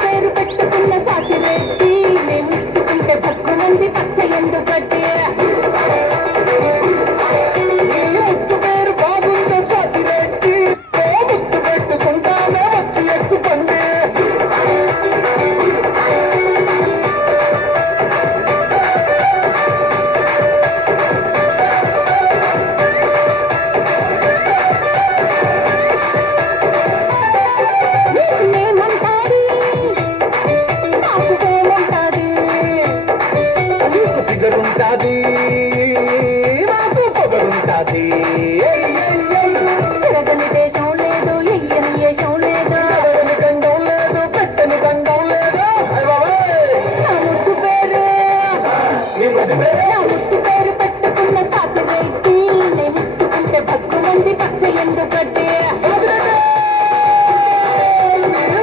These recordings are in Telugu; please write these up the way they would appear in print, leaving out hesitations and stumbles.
పేరు పెట్టుకున్న సాటిరెడ్డి నేను ముట్టుకుంటే తక్కువ మంది పచ్చ ఎందుకంటే ముత్తు పేరు బాగుందో సాటిరెడ్డి ముత్తు పెట్టుకుంటానే వచ్చి ఎక్కుపండి ఉంటాది నాకు పొగరుంటాది తిరగని దేశం లేదు ఎయ్యని దేశం లేదు గండం లేదు పెట్టని గండం లేదు నా ముద్దు పేరు నా ముద్దు పేరు పెట్టుకున్న సాటిరెడ్డి నేను ముట్టుకుంటే భక్కు మంది పచ్చ ఎందుకంటే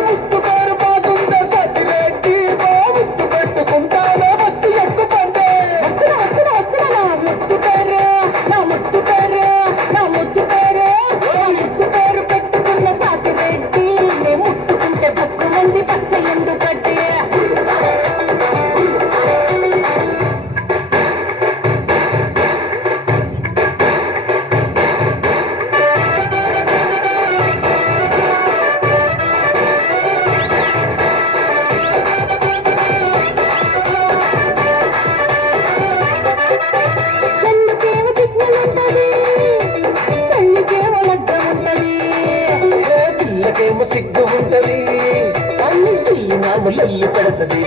ముద్దు పేరు బాగుందా సాటిరెడ్డి ముద్దు పెట్టుకుంటానే వచ్చి ఎక్కుపండి పెట్టుకున్న సాటిరెడ్డి నేను ముట్టుకుంటే భక్కు మంది పచ్చ ఎందుకంటే పిల్లకేమో సిగ్గు ఉంటది అన్ని నాము లల్లి పెడతది